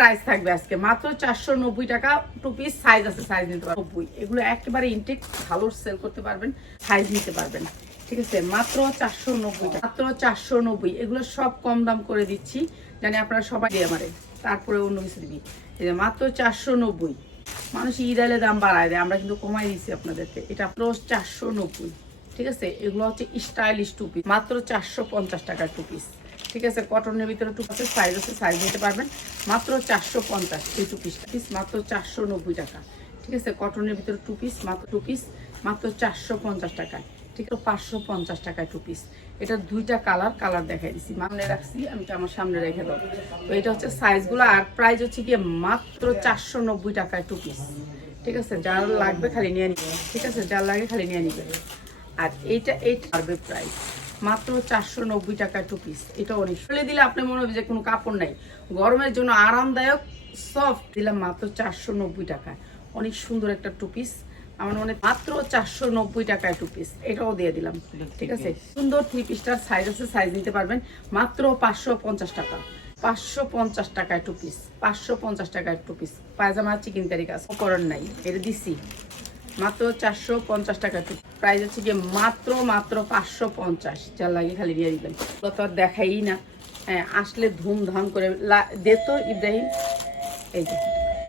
Price থাকবে আজকে। মাত্র চারশো নব্বই টাকা টু পিস সাইজ আছে সাইজ নিতে পারবেন। নব্বই। এগুলো একেবারে ইনটেক ভালো সেল করতে পারবেন সাইজ নিতে পারবেন। ঠিক আছে? মাত্র চারশো নব্বই মাত্র চারশো নব্বই। এগুলো সব কম দাম করে দিচ্ছি, জানি আপনারা সবাই দিয়ে আমারে তারপরে অন্য কিছু দিবি। মাত্র চারশো নব্বই। মানুষ ইরালে দাম বাড়ায় দেয়, আমরা কিন্তু কমাই দিচ্ছি আপনাদেরকে। এটা আপনার চারশো নব্বই। ঠিক আছে? এগুলো হচ্ছে স্টাইলিশ টু পিস মাত্র চারশো পঞ্চাশ টাকার টু পিস ঠিক আছে কটনের ভিতরে টু পিসের সাইজ আছে সাইজ নিতে পারবেন। মাত্র চারশো পঞ্চাশ এই টু পিস পিস মাত্র চারশো নব্বই টাকা। ঠিক আছে কটনের ভিতরে টু পিস মাত্র টু পিস মাত্র চারশো পঞ্চাশ টাকায়। ঠিক আছে, পাঁচশো পঞ্চাশ টাকায় টু পিস এটা দুইটা কালার কালার দেখাই দিছি। সামনে রাখছি, আমি তো আমার সামনে রেখে দেবো তো এটা হচ্ছে সাইজগুলো আর প্রাইস হচ্ছে গিয়ে মাত্র চারশো নব্বই টাকায় টু পিস ঠিক আছে যার লাগবে খালি নিয়ে নিবে। ঠিক আছে যার লাগে খালি নিয়ে নিবে। আর এইটা এইটা পারবে প্রাইস মাত্র চারশো নব্বই টাকায় টু পিস এটা অনেক খুলে দিলে আপনি মনে হবে যে কোনো কাপড় নাই। গরমের জন্য আরামদায়ক সফট দিলাম মাত্র চারশো নব্বই টাকা। অনেক সুন্দর একটা টু পিস আমার মনে মাত্র চারশো নব্বই টাকায় টু পিস এটাও দিয়ে দিলাম। ঠিক আছে? সুন্দর থ্রি পিসটার সাইজ আছে সাইজ নিতে পারবেন। মাত্র পাঁচশো পঞ্চাশ টাকা। পাঁচশো পঞ্চাশ টাকায় টু পিস পাঁচশো পঞ্চাশ টাকায় টু পিস পায়জামা চিকেন কারি কাজ। করার নাই। এটা দিছি। মাত্র চারশো পঞ্চাশ টাকা প্রাইস হচ্ছে যে মাত্র মাত্র পাঁচশো পঞ্চাশ। যার লাগে খালি দিয়ে দিবেন। তো আর দেখাই না। হ্যাঁ আসলে ধুমধাম করে দে তো ইব্রাহিম। এই যে।